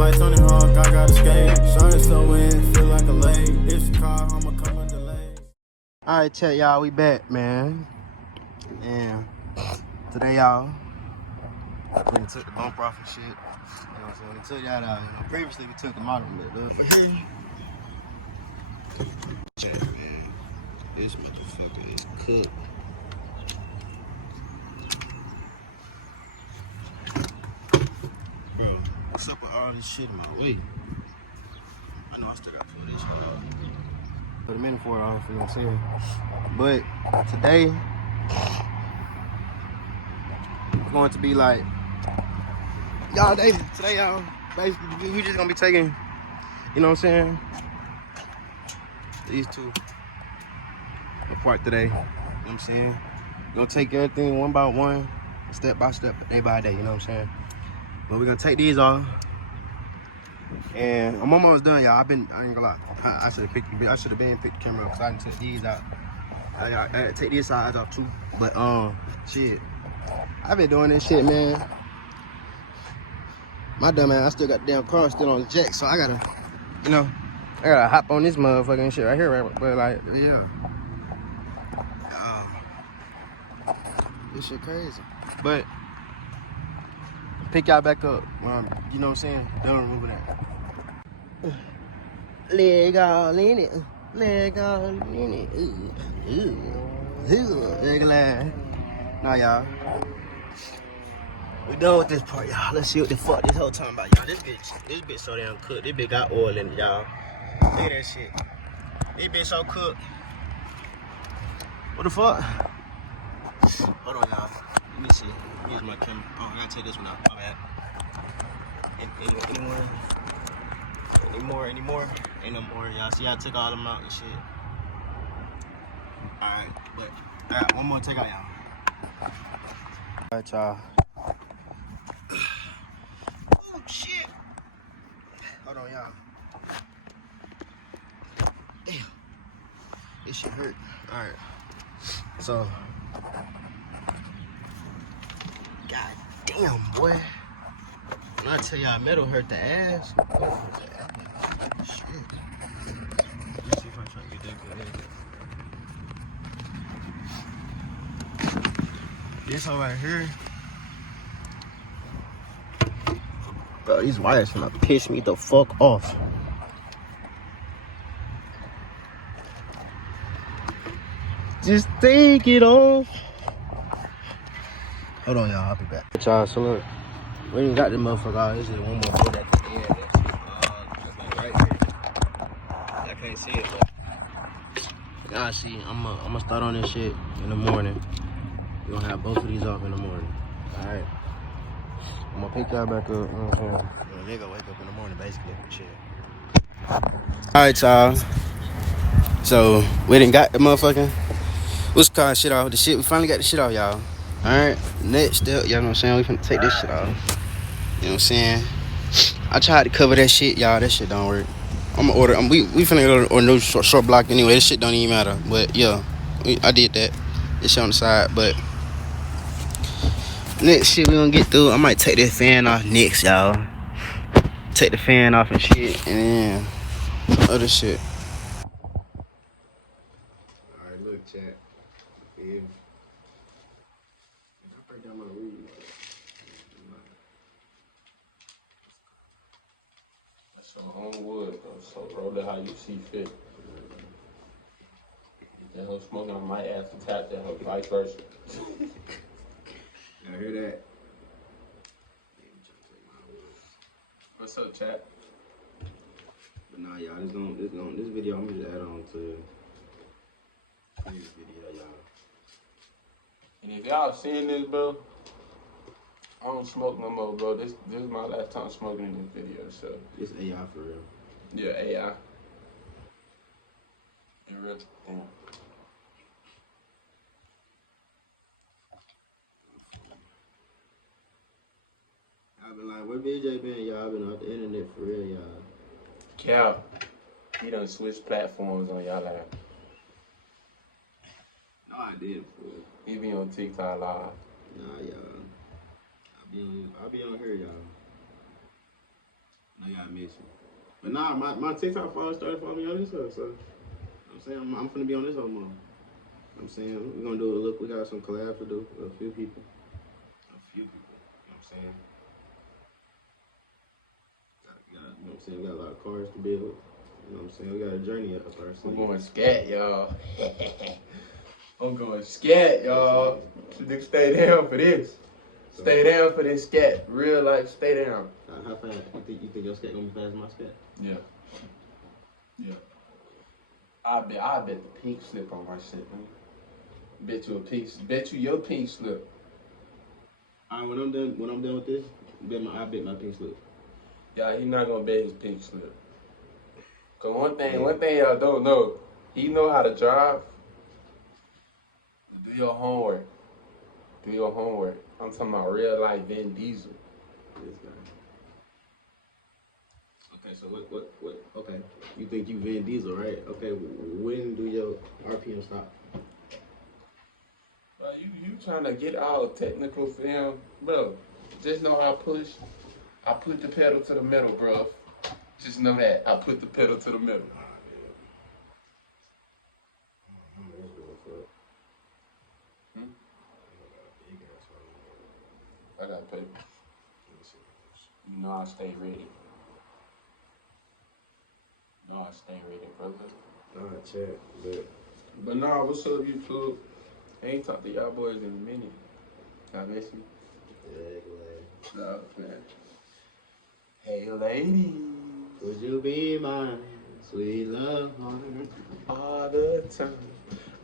like Tony Hawk, I gotta skate. Shorty so in, feel like a lake. If she call, I'ma come with delay. Alright, chat, y'all, we back, man. And today, y'all, we took the bumper off and shit. You know what I'm saying? We took that out. You know, previously we took the model, but over here, chat, man, this motherfucker is cooked. Bro, what's up with all this shit in my way? I know I still gotta pull this shit off. Put a minute for it off, you know what I'm saying? But today, it's going to be like, y'all, today, y'all, basically, we just gonna be taking, you know what I'm saying? These two apart today, you know what I'm saying? We're gonna take everything one by one, step by step, day by day, you know what I'm saying? But we're gonna take these off. And I'm almost done, y'all. I ain't gonna lie. I should have picked the camera up, because I didn't take these out. I gotta take these sides off too. But shit. I've been doing this shit, man. My dumb ass, I still got the damn car still on the jack, so I gotta, you know, I gotta hop on this motherfucking shit right here, right? But like, yeah. This shit crazy. But pick y'all back up when I'm, you know what I'm saying? Done removing that. Leg all in it. Leg all in it. Leg line. Now, y'all, we done with this part, y'all. Let's see what the fuck this whole time about, y'all. This bitch so damn cooked. This bitch got oil in it, y'all. Look at that shit. This bitch so cooked. What the fuck? Hold on, y'all. Let me see. Here's my camera. Oh, I gotta take this one out. My bad. Anymore? Ain't no more, y'all. See, I took all them out and shit. Alright, but I got one more to take out, y'all. Alright, y'all. Oh, shit. Hold on, y'all. Damn. This shit hurt. Alright. So. God damn, boy. When I tell y'all metal hurt the ass. Oh, shit. Let's see if I try to get that good. This one right here. Bro, these wires gonna piss me the fuck off. Just take it off. Hold on, y'all. I'll be back. Y'all, so look. We ain't got this motherfucker out. This is one more bolt at the end. That's right here. I can't see it, but y'all see, I'm gonna start on this shit in the morning. We're gonna have both of these off in the morning. Alright. I'm gonna pick y'all back up. You know what I'm saying? They gonna wake up in the morning, basically. Shit. Alright, y'all. So, we done got the motherfucking, what's called shit off. The shit, we finally got the shit off, y'all. Alright. Next step, y'all know what I'm saying? We finna take this shit off. You know what I'm saying? I tried to cover that shit, y'all. That shit don't work. I'm gonna order. We finna order no short block anyway. This shit don't even matter. But yeah, I did that. This shit on the side. But next shit we gonna get through. I might take this fan off next, y'all. Take the fan off and shit, and then other shit. All right, look, chat. Yeah. That's your own wood, though, so roll it how you see fit. That hoe smoking, I might ask to tap that hoe, vice versa. Y'all hear that? What's up, chat? But nah, y'all, this video I'm gonna just add on to this video, y'all. And if y'all seen this, bro, I don't smoke no more, bro. This is my last time smoking in this video, so. It's AI for real. Yeah, AI. You real? Damn. I've been like, where BJ been, y'all? I've been off the internet for real, y'all. Cal, he done switched platforms on y'all ass. No, I did, fool. He be on TikTok live. Nah, y'all. I be on here, y'all. I gotta miss you. But nah, my TikTok followers started following me on this one, so I'm saying I'm finna be on this one more. I'm saying we're gonna do a look. We got some collabs to do with a few people. You know what I'm saying? You know what I'm saying? We got a lot of cars to build. You know what I'm saying? We got a journey up our I'm sleeve. going scat, y'all. I'm going scat, y'all. Nigga, stay down for this. Stay down for this scat. Real life, stay down. How fast you think your scat gonna be fast as my scat? Yeah. Yeah. I bet the pink slip on my shit, man. Bet you your pink slip. Alright, when I'm done with this, I bet my pink slip. Yeah, he not gonna bet his pink slip. Cause one thing y'all don't know, he know how to drive. Do your homework. Do your homework. I'm talking about real life Vin Diesel. This guy. Okay, so what? Okay, you think you Vin Diesel, right? Okay, when do your RPM stop? You trying to get all technical for him, bro? Just know I put the pedal to the metal, bro. Just know that I put the pedal to the metal. I got paper. You know I stay ready. You know I stay ready, brother. Nah, chat, But nah, what's up, YouTube? I ain't talked to y'all boys in a minute. Y'all miss me? yeah, Nah, man. Hey, ladies. would you be my sweet love? All the time.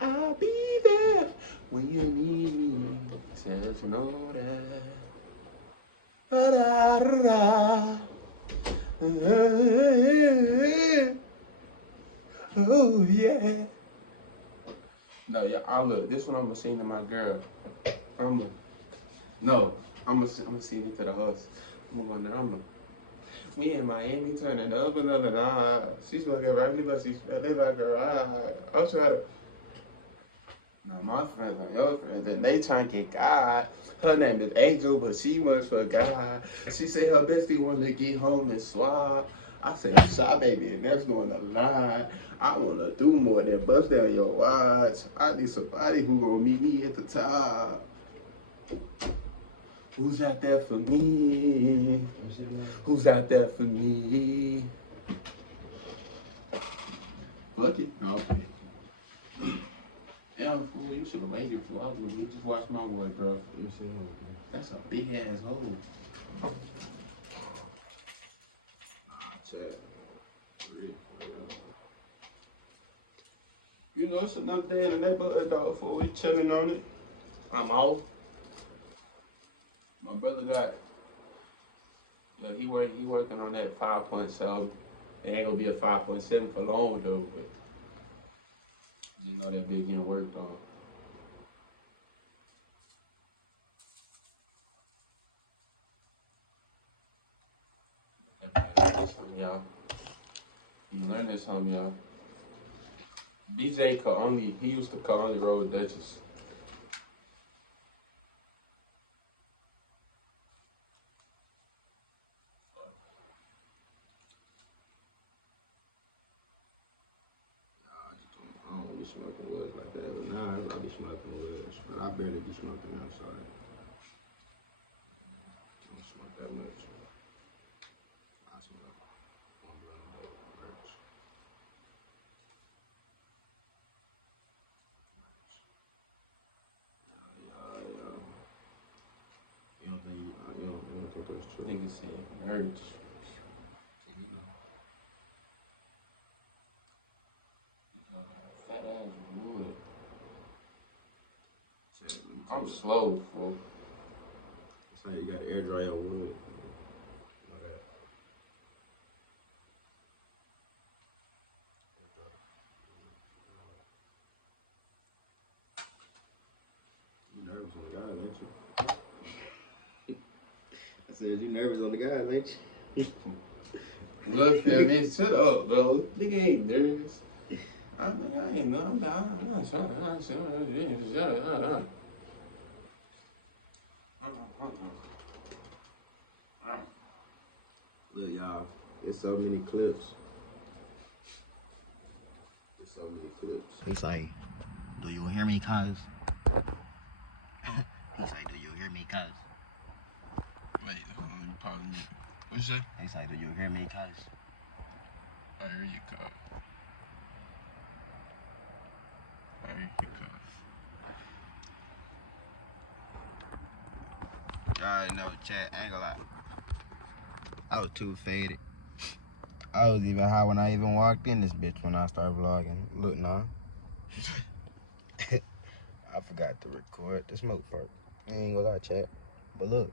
I'll be there when you need me. Just know that. Da-da-da-da. Oh, yeah. No, yeah, look, this one I'm gonna sing to my girl. I'm gonna sing it to the host. I'm gonna go there, we in Miami turning up another night. She's looking right me, but she's feeling like a ride. I'm trying to. Now, my friends are your friends, and they trying to get God. Her name is Angel, but she wants for God. She said her bestie wanted to get home and swap. I said, I'm shy, baby, and that's going to lie. I want to do more than bust down your watch. I need somebody who gonna meet me at the top. Who's out there for me? Who's out there for me? Fuck it. No. Damn, fool, you should have waited for I would. You just watch my boy, bro. That's a big ass hole. Chat. You know, it's another day in the neighborhood, dog, before we chilling on it. I'm off. My brother got, he working on that 5.7. It ain't gonna be a 5.7 for long though, but you know that big getting worked on. Y'all. You learn this, homie, y'all. DJ he used to call only roll Duchess. I don't be smoking woods like that, but nah, I be smoking woods. But I barely be smoking outside. I don't smoke that much. I smoke one blunt a day, merch. Yeah. You don't think that's true? Nigga said merch. Fat ass wood. I'm slow, fool. That's how you gotta air dry your wood. You nervous on the guys, ain't you? I said you nervous on the guys, ain't you? Look, man, shut up, bro. Nigga ain't nervous. I ain't no, I'm down. Look, y'all. It's so many clips. There's so many clips. He's like, do you hear me, cuz? He's like, do you hear me, cuz? Wait, hold on, you pardon me. What you say? He's like, do you hear me, cuz? I hear you, cuz. I hear you, cuz. Y'all know, chat, ain't gonna lie. I was too faded. I was even high when I even walked in this bitch when I started vlogging. Look, nah. I forgot to record the smoke part. I ain't gonna lie, chat. But look.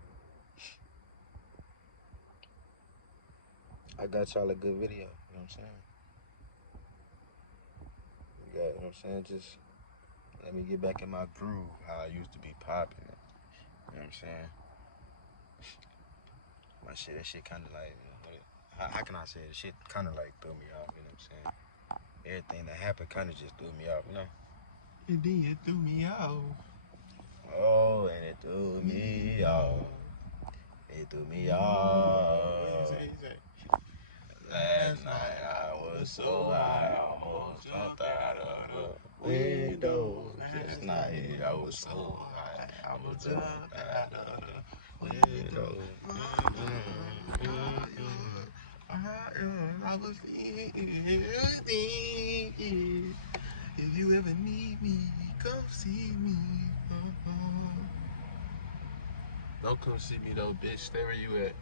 I got y'all a good video. You know what I'm saying? You know what I'm saying? Just let me get back in my groove, how I used to be popping it. You know what I'm saying? My shit, that shit kind of like, how can I say it? The shit kind of like threw me off, you know what I'm saying? Everything that happened kind of just threw me off, you know? And then you threw me out. Oh, and it threw me off. It threw me off. Last night I was so high, I almost jumped out of the window. Last night I was so high, I almost jumped out of the window. I was thinking, if you ever need me, come see me. Don't come see me though, bitch. Stay where you at.